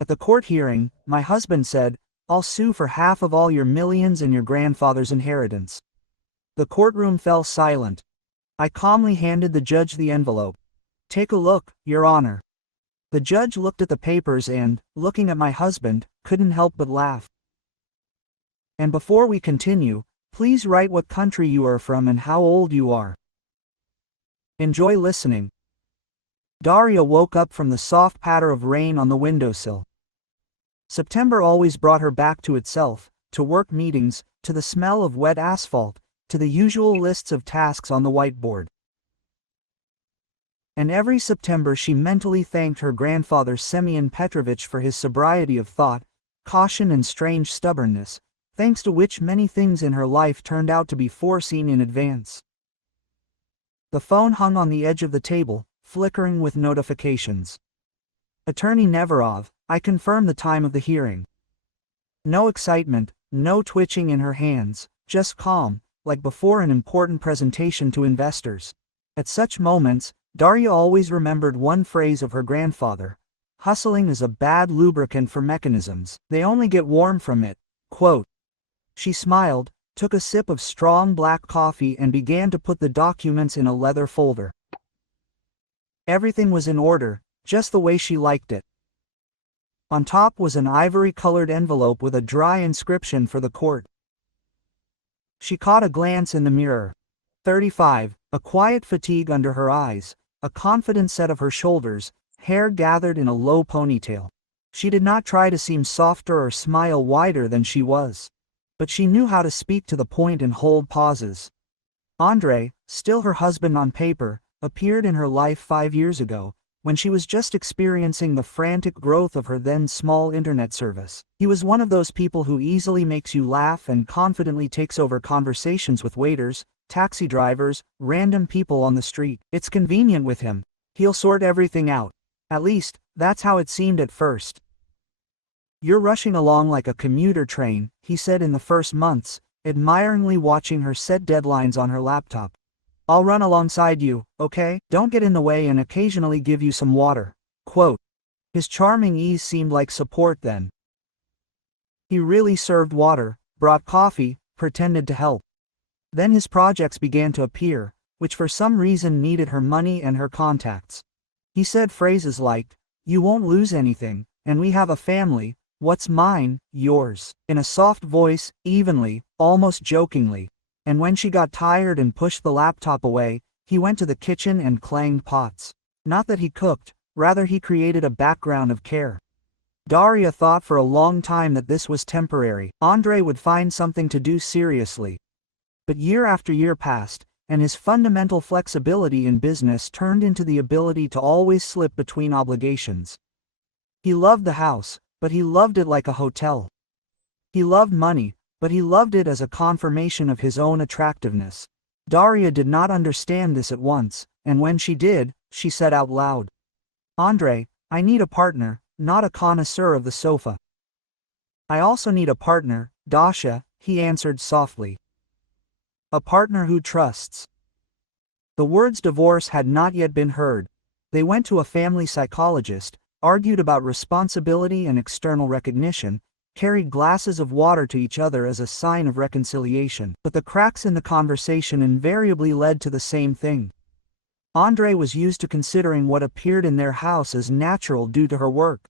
At the court hearing, my husband said, "I'll sue for half of all your millions and your grandfather's inheritance." The courtroom fell silent. I calmly handed the judge the envelope. "Take a look, Your Honor." The judge looked at the papers and, looking at my husband, couldn't help but laugh. "And before we continue, please write what country you are from and how old you are." Enjoy listening. Daria woke up from the soft patter of rain on the windowsill. September always brought her back to itself, to work meetings, to the smell of wet asphalt, to the usual lists of tasks on the whiteboard. And every September she mentally thanked her grandfather Semyon Petrovich for his sobriety of thought, caution and strange stubbornness, thanks to which many things in her life turned out to be foreseen in advance. The phone hung on the edge of the table, flickering with notifications. "Attorney Neverov, I confirm the time of the hearing." No excitement, no twitching in her hands, just calm, like before an important presentation to investors. At such moments, Daria always remembered one phrase of her grandfather: "Hustling is a bad lubricant for mechanisms. They only get warm from it." Quote. She smiled, took a sip of strong black coffee and began to put the documents in a leather folder. Everything was in order, just the way she liked it. On top was an ivory-colored envelope with a dry inscription for the court. She caught a glance in the mirror. 35, a quiet fatigue under her eyes, a confident set of her shoulders, hair gathered in a low ponytail. She did not try to seem softer or smile wider than she was. But she knew how to speak to the point and hold pauses. Andrei, still her husband on paper, appeared in her life 5 years ago, when she was just experiencing the frantic growth of her then small internet service. He was one of those people who easily makes you laugh and confidently takes over conversations with waiters, taxi drivers, random people on the street. It's convenient with him. He'll sort everything out. At least, that's how it seemed at first. "You're rushing along like a commuter train," he said in the first months, admiringly watching her set deadlines on her laptop. "I'll run alongside you, okay? Don't get in the way and occasionally give you some water." Quote. His charming ease seemed like support then. He really served water, brought coffee, pretended to help. Then his projects began to appear, which for some reason needed her money and her contacts. He said phrases like, "You won't lose anything, and we have a family, what's mine, yours," in a soft voice, evenly, almost jokingly. And when she got tired and pushed the laptop away, he went to the kitchen and clanged pots. Not that he cooked, rather he created a background of care. Daria thought for a long time that this was temporary. Andrei would find something to do seriously. But year after year passed, and his fundamental flexibility in business turned into the ability to always slip between obligations. He loved the house, but he loved it like a hotel. He loved money, but he loved it as a confirmation of his own attractiveness. Daria did not understand this at once, and when she did, she said out loud, "Andrei, I need a partner, not a connoisseur of the sofa." "I also need a partner, Dasha," he answered softly. "A partner who trusts." The words divorce had not yet been heard. They went to a family psychologist, argued about responsibility and external recognition, carried glasses of water to each other as a sign of reconciliation. But the cracks in the conversation invariably led to the same thing. Andrei was used to considering what appeared in their house as natural due to her work.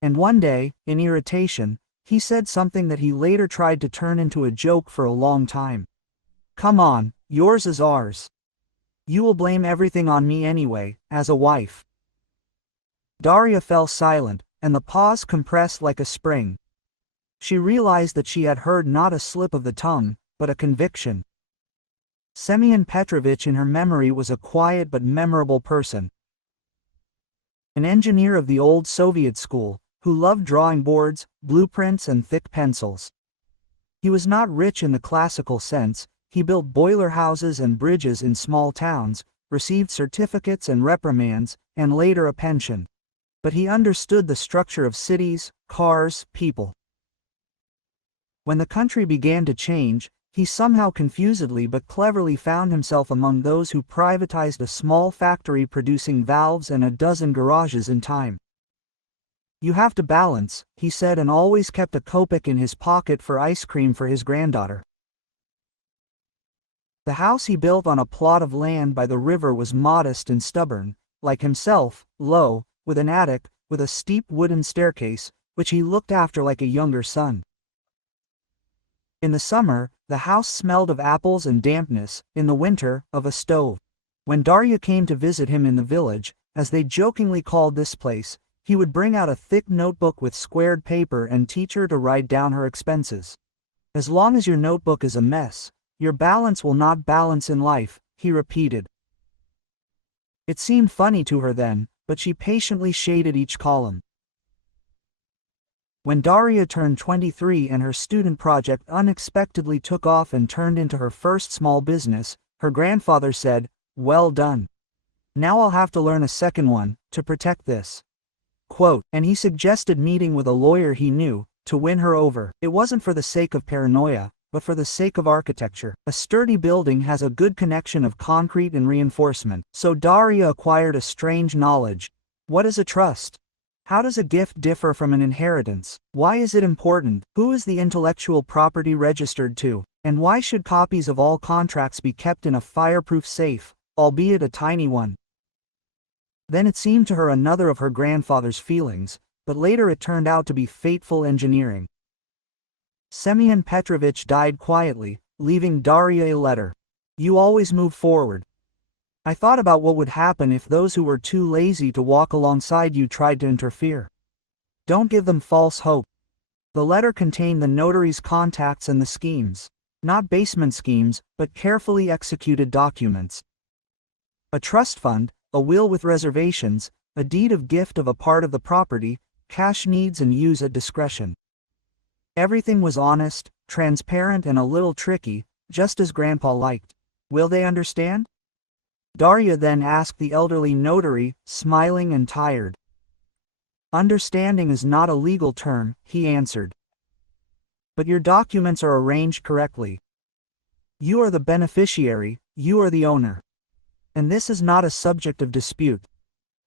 And one day, in irritation, he said something that he later tried to turn into a joke for a long time. "Come on, yours is ours. You will blame everything on me anyway, as a wife." Daria fell silent, and the pause compressed like a spring. She realized that she had heard not a slip of the tongue, but a conviction. Semyon Petrovich in her memory was a quiet but memorable person. An engineer of the old Soviet school, who loved drawing boards, blueprints and thick pencils. He was not rich in the classical sense. He built boiler houses and bridges in small towns, received certificates and reprimands, and later a pension. But he understood the structure of cities, cars, people. When the country began to change, he somehow confusedly but cleverly found himself among those who privatized a small factory producing valves and a dozen garages in time. You have to balance, he said, and always kept a kopeck in his pocket for ice cream for his granddaughter. The house he built on a plot of land by the river was modest and stubborn, like himself, low, with an attic, with a steep wooden staircase, which he looked after like a younger son. In the summer, the house smelled of apples and dampness, in the winter, of a stove. When Darya came to visit him in the village, as they jokingly called this place, he would bring out a thick notebook with squared paper and teach her to write down her expenses. As long as your notebook is a mess, your balance will not balance in life, he repeated. It seemed funny to her then, but she patiently shaded each column. When Darya turned 23 and her student project unexpectedly took off and turned into her first small business, her grandfather said, "Well done. Now I'll have to learn a second one, to protect this." Quote, and he suggested meeting with a lawyer he knew, to win her over. It wasn't for the sake of paranoia, but for the sake of architecture. A sturdy building has a good connection of concrete and reinforcement. So Darya acquired a strange knowledge. What is a trust? How does a gift differ from an inheritance? Why is it important? Who is the intellectual property registered to? And why should copies of all contracts be kept in a fireproof safe, albeit a tiny one? Then it seemed to her another of her grandfather's feelings, but later it turned out to be fateful engineering. Semyon Petrovich died quietly, leaving Darya a letter. You always move forward. I thought about what would happen if those who were too lazy to walk alongside you tried to interfere. Don't give them false hope. The letter contained the notary's contacts and the schemes. Not basement schemes, but carefully executed documents. A trust fund, a will with reservations, a deed of gift of a part of the property, cash needs and use at discretion. Everything was honest, transparent and a little tricky, just as Grandpa liked. Will they understand? Darya then asked the elderly notary, smiling and tired. Understanding is not a legal term, he answered. But your documents are arranged correctly. You are the beneficiary, you are the owner. And this is not a subject of dispute.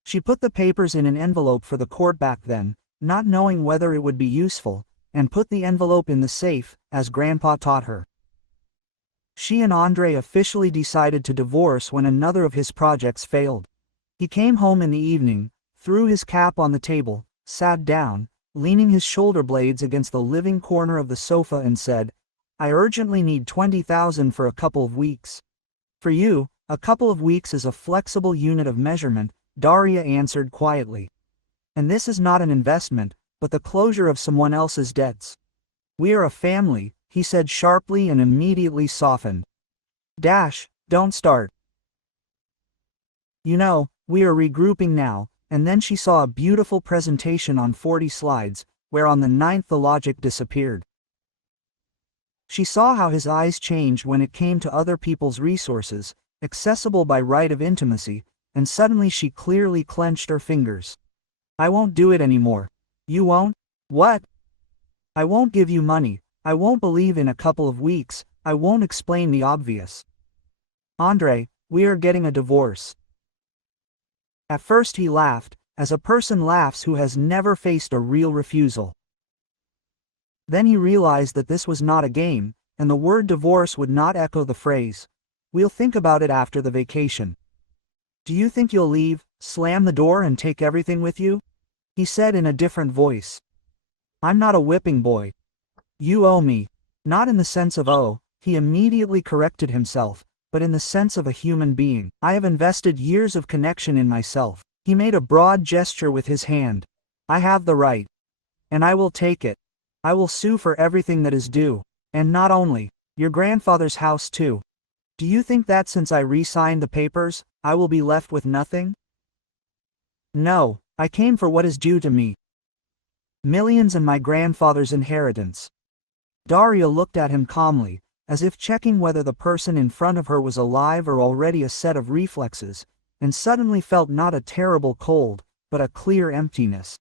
She put the papers in an envelope for the court back then, not knowing whether it would be useful, and put the envelope in the safe, as Grandpa taught her. She and Andrei officially decided to divorce when another of his projects failed. He came home in the evening, threw his cap on the table, sat down, leaning his shoulder blades against the living corner of the sofa and said, I urgently need 20,000 for a couple of weeks. For you, a couple of weeks is a flexible unit of measurement, Darya answered quietly. And this is not an investment, but the closure of someone else's debts. We are a family, he said sharply and immediately softened. Don't start. You know, we are regrouping now, and then she saw a beautiful presentation on 40 slides, where on the 9th the logic disappeared. She saw how his eyes changed when it came to other people's resources, accessible by right of intimacy, and suddenly she clearly clenched her fingers. I won't do it anymore. You won't? What? I won't give you money, I won't believe in a couple of weeks, I won't explain the obvious. Andrei, we are getting a divorce. At first he laughed, as a person laughs who has never faced a real refusal. Then he realized that this was not a game, and the word divorce would not echo the phrase. We'll think about it after the vacation. Do you think you'll leave, slam the door and take everything with you? He said in a different voice. I'm not a whipping boy. You owe me. Not in the sense of owe, he immediately corrected himself, but in the sense of a human being. I have invested years of connection in myself. He made a broad gesture with his hand. I have the right. And I will take it. I will sue for everything that is due. And not only, your grandfather's house too. Do you think that since I re-signed the papers, I will be left with nothing? No, I came for what is due to me. Millions and my grandfather's inheritance. Darya looked at him calmly, as if checking whether the person in front of her was alive or already a set of reflexes, and suddenly felt not a terrible cold, but a clear emptiness.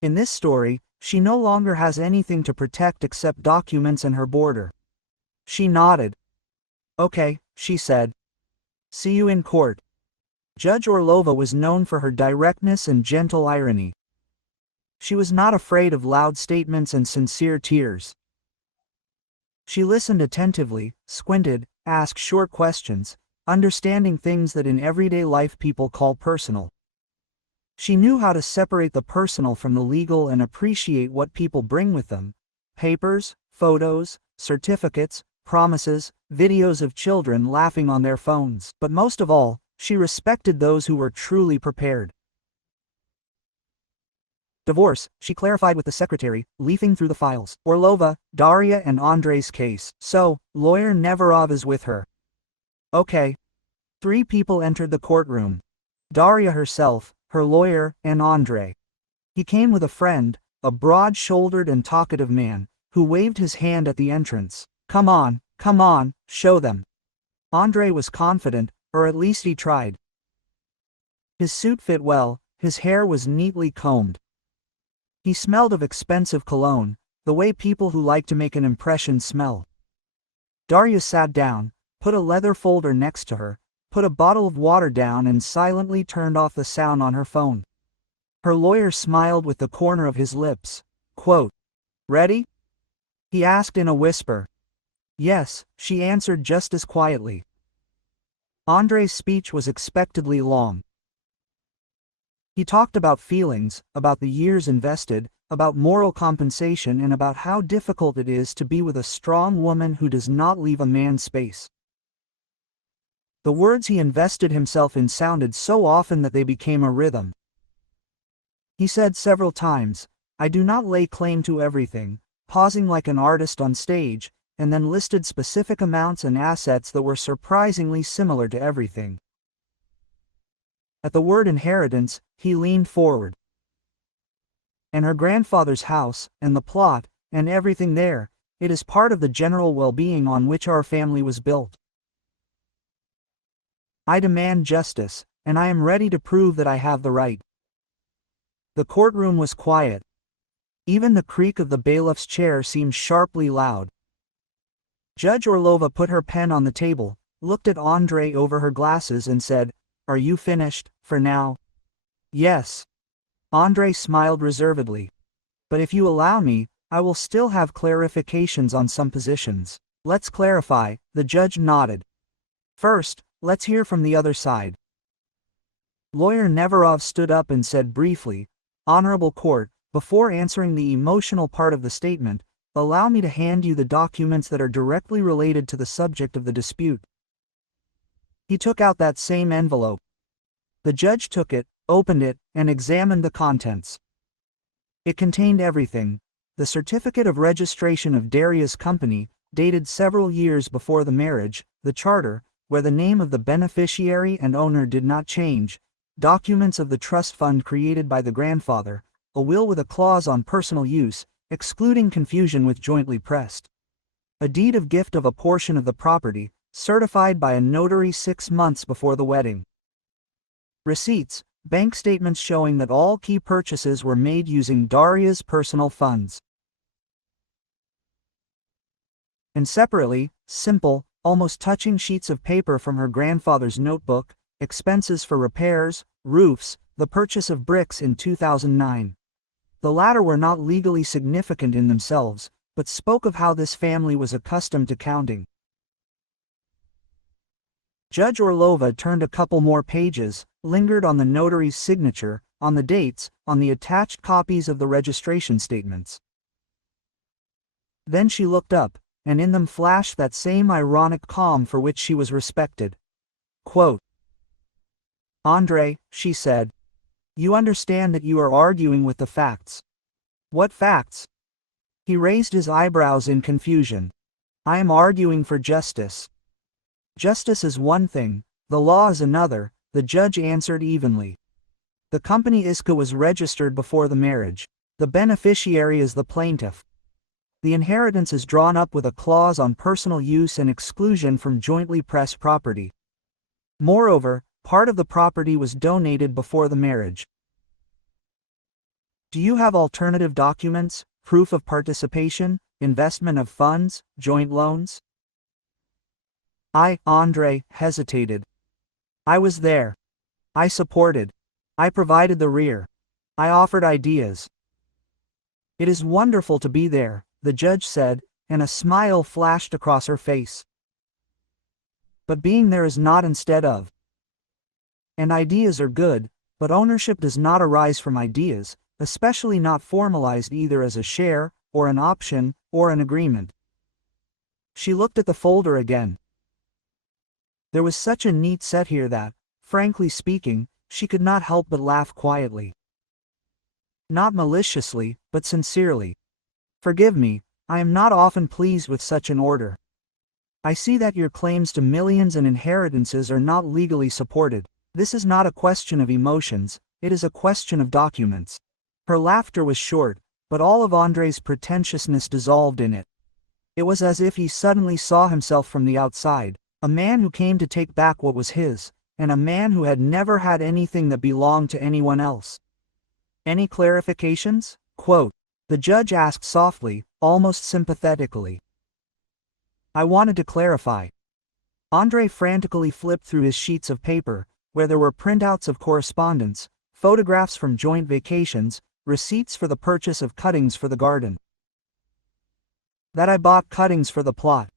In this story, she no longer has anything to protect except documents and her boarder. She nodded. Okay, she said. See you in court. Judge Orlova was known for her directness and gentle irony. She was not afraid of loud statements and sincere tears. She listened attentively, squinted, asked short questions, understanding things that in everyday life people call personal. She knew how to separate the personal from the legal and appreciate what people bring with them: papers, photos, certificates, promises, videos of children laughing on their phones. But most of all, she respected those who were truly prepared. Divorce, she clarified with the secretary, leafing through the files. Orlova, Daria and Andrei's case. So, lawyer Neverov is with her. Okay. 3 people entered the courtroom. Daria herself, her lawyer, and Andrei. He came with a friend, a broad-shouldered and talkative man, who waved his hand at the entrance. Come on, show them. Andrei was confident, or at least he tried. His suit fit well, his hair was neatly combed. He smelled of expensive cologne, the way people who like to make an impression smell. Daria sat down, put a leather folder next to her, put a bottle of water down and silently turned off the sound on her phone. Her lawyer smiled with the corner of his lips. Quote, "Ready?" he asked in a whisper. Yes, she answered just as quietly. Andrei's speech was expectedly long. He talked about feelings, about the years invested, about moral compensation, and about how difficult it is to be with a strong woman who does not leave a man space. The words he invested himself in sounded so often that they became a rhythm. He said several times, "I do not lay claim to everything," pausing like an artist on stage, and then listed specific amounts and assets that were surprisingly similar to everything. At the word inheritance, he leaned forward. And her grandfather's house, and the plot, and everything there, it is part of the general well-being on which our family was built. I demand justice, and I am ready to prove that I have the right. The courtroom was quiet. Even the creak of the bailiff's chair seemed sharply loud. Judge Orlova put her pen on the table, looked at Andrei over her glasses and said, "Are you finished, for now?" "Yes." Andrei smiled reservedly. "But if you allow me, I will still have clarifications on some positions." "Let's clarify," the judge nodded. "First, let's hear from the other side." Lawyer Neverov stood up and said briefly, "Honorable Court, before answering the emotional part of the statement, allow me to hand you the documents that are directly related to the subject of the dispute." He took out that same envelope. The judge took it, opened it, and examined the contents. It contained everything: the certificate of registration of Daria's company, dated several years before the marriage, the charter, where the name of the beneficiary and owner did not change, documents of the trust fund created by the grandfather, a will with a clause on personal use, excluding confusion with jointly pressed, a deed of gift of a portion of the property, certified by a notary 6 months before the wedding. Receipts, bank statements showing that all key purchases were made using Daria's personal funds. And separately, simple, almost touching sheets of paper from her grandfather's notebook, expenses for repairs, roofs, the purchase of bricks in 2009. The latter were not legally significant in themselves, but spoke of how this family was accustomed to counting. Judge Orlova turned a couple more pages, lingered on the notary's signature, on the dates, on the attached copies of the registration statements. Then she looked up, and in them flashed that same ironic calm for which she was respected. Quote, "Andrei," she said, "you understand that you are arguing with the facts." "What facts?" He raised his eyebrows in confusion. "I am arguing for justice." "Justice is one thing, the law is another," the judge answered evenly. "The company Iska was registered before the marriage. The beneficiary is the plaintiff. The inheritance is drawn up with a clause on personal use and exclusion from jointly pressed property. Moreover, part of the property was donated before the marriage. Do you have alternative documents, proof of participation, investment of funds, joint loans?" Andrei hesitated. "I was there. I supported. I provided the rear. I offered ideas. "It is wonderful to be there," the judge said, and a smile flashed across her face. "But being there is not instead of. And ideas are good, but ownership does not arise from ideas, especially not formalized either as a share, or an option, or an agreement." She looked at the folder again. There was such a neat set here that, frankly speaking, she could not help but laugh quietly. Not maliciously, but sincerely. "Forgive me, I am not often pleased with such an order. I see that your claims to millions and inheritances are not legally supported. This is not a question of emotions, it is a question of documents." Her laughter was short, but all of Andre's pretentiousness dissolved in it. It was as if he suddenly saw himself from the outside, a man who came to take back what was his, and a man who had never had anything that belonged to anyone else. "Any clarifications?" Quote. The judge asked softly, almost sympathetically. "I wanted to clarify." Andre frantically flipped through his sheets of paper, where there were printouts of correspondence, photographs from joint vacations, receipts for the purchase of cuttings for the garden. "That I bought cuttings for the plot."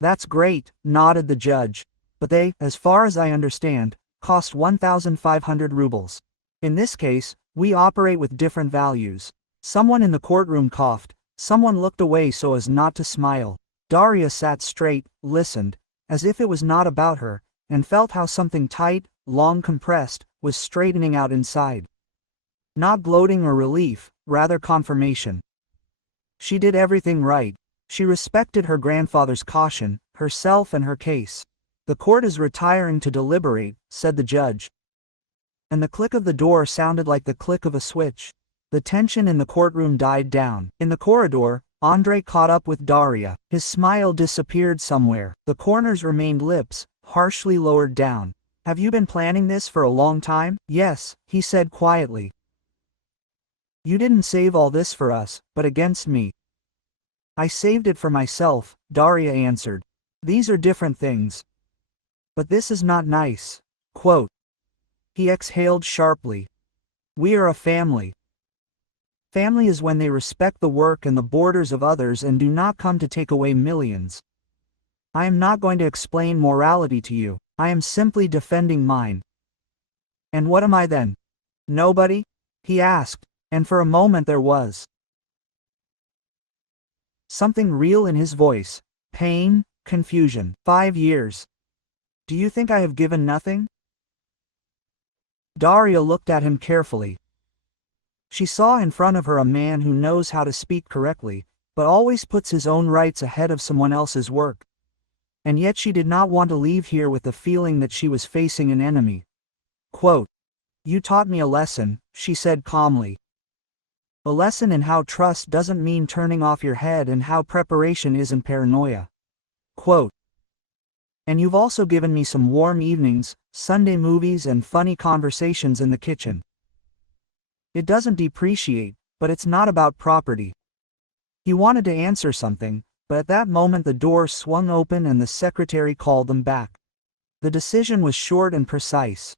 "That's great," nodded the judge, "but they, as far as I understand, cost 1,500 rubles. In this case, we operate with different values." Someone in the courtroom coughed, someone looked away so as not to smile. Daria sat straight, listened, as if it was not about her, and felt how something tight, long compressed, was straightening out inside. Not gloating or relief, rather confirmation. She did everything right. She respected her grandfather's caution, herself and her case. "The court is retiring to deliberate," said the judge. And the click of the door sounded like the click of a switch. The tension in the courtroom died down. In the corridor, Andre caught up with Daria. His smile disappeared somewhere. The corners remained lips, harshly lowered down. "Have you been planning this for a long time?" "Yes," he said quietly. "You didn't save all this for us, but against me." "I saved it for myself," Daria answered. "These are different things. But this is not nice." Quote. He exhaled sharply. "We are a family. Family is when they respect the work and the borders of others and do not come to take away millions. I am not going to explain morality to you, I am simply defending mine." "And what am I then? Nobody?" he asked, and for a moment there was something real in his voice, pain, confusion. 5 years. Do you think I have given nothing?" Daria looked at him carefully. She saw in front of her a man who knows how to speak correctly, but always puts his own rights ahead of someone else's work. And yet she did not want to leave here with the feeling that she was facing an enemy. Quote. "You taught me a lesson," she said calmly. "A lesson in how trust doesn't mean turning off your head and how preparation isn't paranoia." Quote. "And you've also given me some warm evenings, Sunday movies and funny conversations in the kitchen. It doesn't depreciate, but it's not about property." He wanted to answer something, but at that moment the door swung open and the secretary called them back. The decision was short and precise.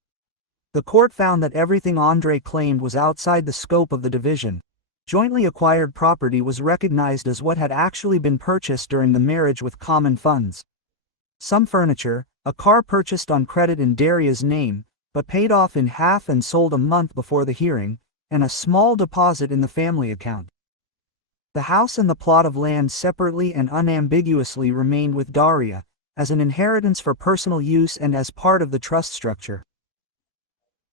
The court found that everything Andre claimed was outside the scope of the division. Jointly acquired property was recognized as what had actually been purchased during the marriage with common funds. Some furniture, a car purchased on credit in Daria's name, but paid off in half and sold a month before the hearing, and a small deposit in the family account. The house and the plot of land separately and unambiguously remained with Daria, as an inheritance for personal use and as part of the trust structure.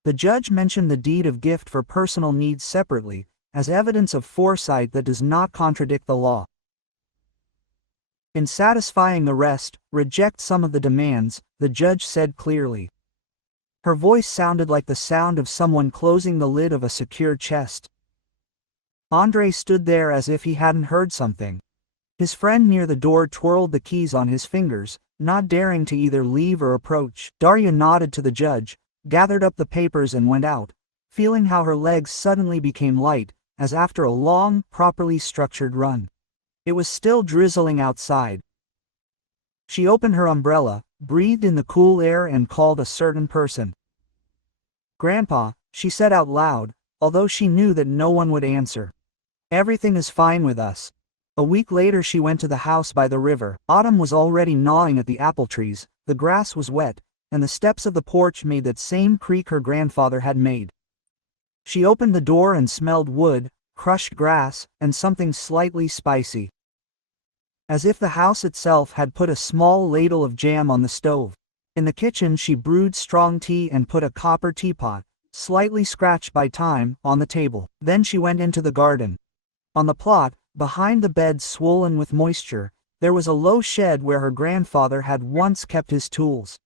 The judge mentioned the deed of gift for personal needs separately, as evidence of foresight that does not contradict the law. In satisfying the rest, reject some of the demands, the judge said clearly. Her voice sounded like the sound of someone closing the lid of a secure chest. Andre stood there as if he hadn't heard something. His friend near the door twirled the keys on his fingers, not daring to either leave or approach. Daria nodded to the judge, gathered up the papers and went out, feeling how her legs suddenly became light, as after a long, properly structured run. It was still drizzling outside. She opened her umbrella, breathed in the cool air and called a certain person. "Grandpa," she said out loud, although she knew that no one would answer. "Everything is fine with us." A week later she went to the house by the river. Autumn was already gnawing at the apple trees, the grass was wet, and the steps of the porch made that same creak her grandfather had made. She opened the door and smelled wood, crushed grass, and something slightly spicy. As if the house itself had put a small ladle of jam on the stove. In the kitchen she brewed strong tea and put a copper teapot, slightly scratched by time, on the table. Then she went into the garden. On the plot, behind the bed swollen with moisture, there was a low shed where her grandfather had once kept his tools.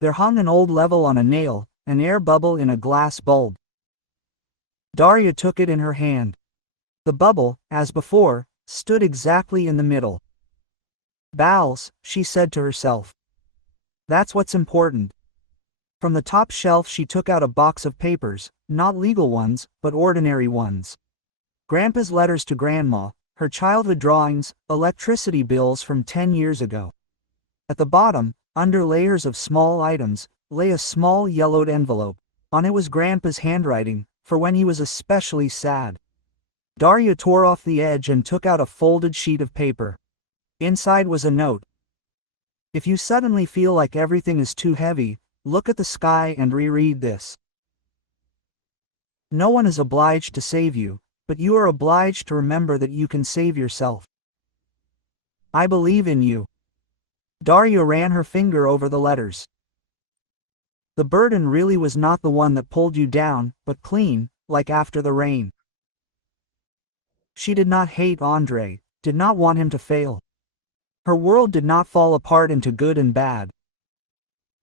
There hung an old level on a nail, an air bubble in a glass bulb. Darya took it in her hand. The bubble, as before, stood exactly in the middle. "Bowels," she said to herself. "That's what's important." From the top shelf she took out a box of papers, not legal ones, but ordinary ones. Grandpa's letters to Grandma, her childhood drawings, electricity bills from 10 years ago. At the bottom, under layers of small items, lay a small yellowed envelope. On it was Grandpa's handwriting, for when he was especially sad. Darya tore off the edge and took out a folded sheet of paper. Inside was a note. "If you suddenly feel like everything is too heavy, look at the sky and reread this. No one is obliged to save you, but you are obliged to remember that you can save yourself. I believe in you." Darya ran her finger over the letters. The burden really was not the one that pulled you down, but clean, like after the rain. She did not hate Andrei, did not want him to fail. Her world did not fall apart into good and bad.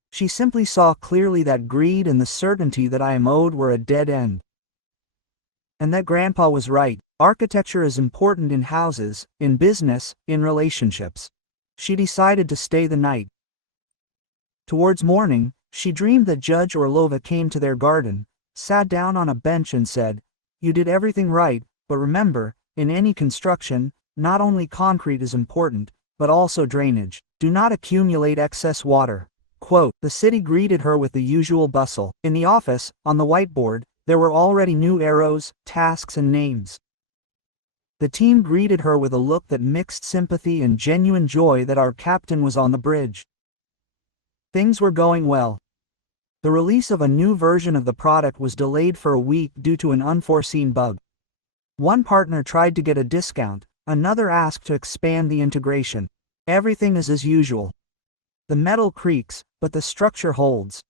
She simply saw clearly that greed and the certainty that I am owed were a dead end. And that Grandpa was right. Architecture is important in houses, in business, in relationships. She decided to stay the night. Towards morning, she dreamed that Judge Orlova came to their garden, sat down on a bench and said, "You did everything right, but remember, in any construction, not only concrete is important, but also drainage. Do not accumulate excess water." Quote, the city greeted her with the usual bustle. In the office, on the whiteboard, there were already new arrows, tasks and names. The team greeted her with a look that mixed sympathy and genuine joy that our captain was on the bridge. Things were going well. The release of a new version of the product was delayed for a week due to an unforeseen bug. One partner tried to get a discount, another asked to expand the integration. Everything is as usual. The metal creaks, but the structure holds.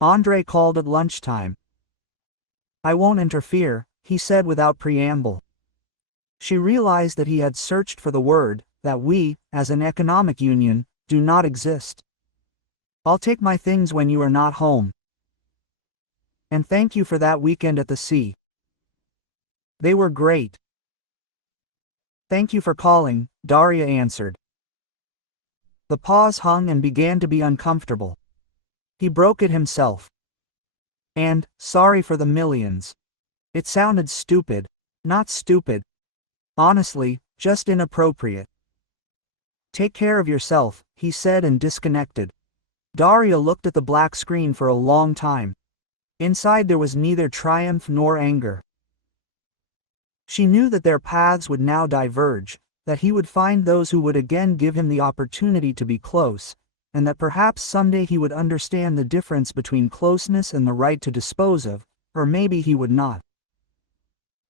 Andrei called at lunchtime. "I won't interfere," he said without preamble. She realized that he had searched for the word, that we, as an economic union, do not exist. "I'll take my things when you are not home. And thank you for that weekend at the sea. They were great." "Thank you for calling," Darya answered. The pause hung and began to be uncomfortable. He broke it himself. And, "Sorry for the millions." It sounded stupid. Not stupid. Honestly, just inappropriate. "Take care of yourself," he said and disconnected. Darya looked at the black screen for a long time. Inside there was neither triumph nor anger. She knew that their paths would now diverge, that he would find those who would again give him the opportunity to be close, and that perhaps someday he would understand the difference between closeness and the right to dispose of, or maybe he would not.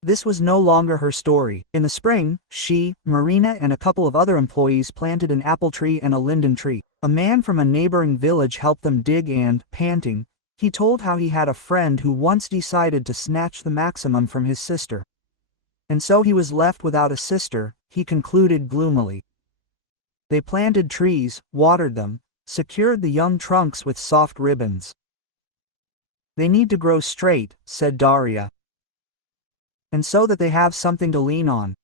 This was no longer her story. In the spring, she, Marina and a couple of other employees planted an apple tree and a linden tree. A man from a neighboring village helped them dig and, panting, he told how he had a friend who once decided to snatch the maximum from his sister. And so he was left without a sister, he concluded gloomily. They planted trees, watered them, secured the young trunks with soft ribbons. "They need to grow straight," said Darya. "And so that they have something to lean on."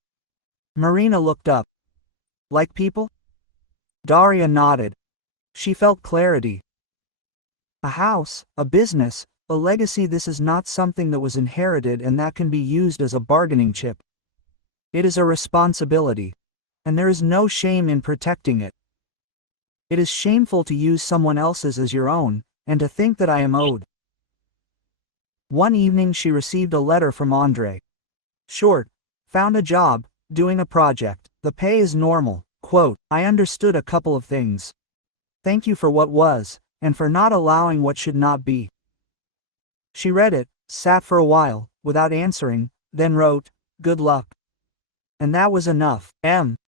Marina looked up. "Like people?" Darya nodded. She felt clarity. A house, a business, a legacy. This is not something that was inherited and that can be used as a bargaining chip. It is a responsibility. And there is no shame in protecting it. It is shameful to use someone else's as your own, and to think that I am owed. One evening she received a letter from Andre. Short. Found a job, doing a project. The pay is normal. Quote, I understood a couple of things. Thank you for what was, and for not allowing what should not be. She read it, sat for a while, without answering, then wrote, good luck. And that was enough.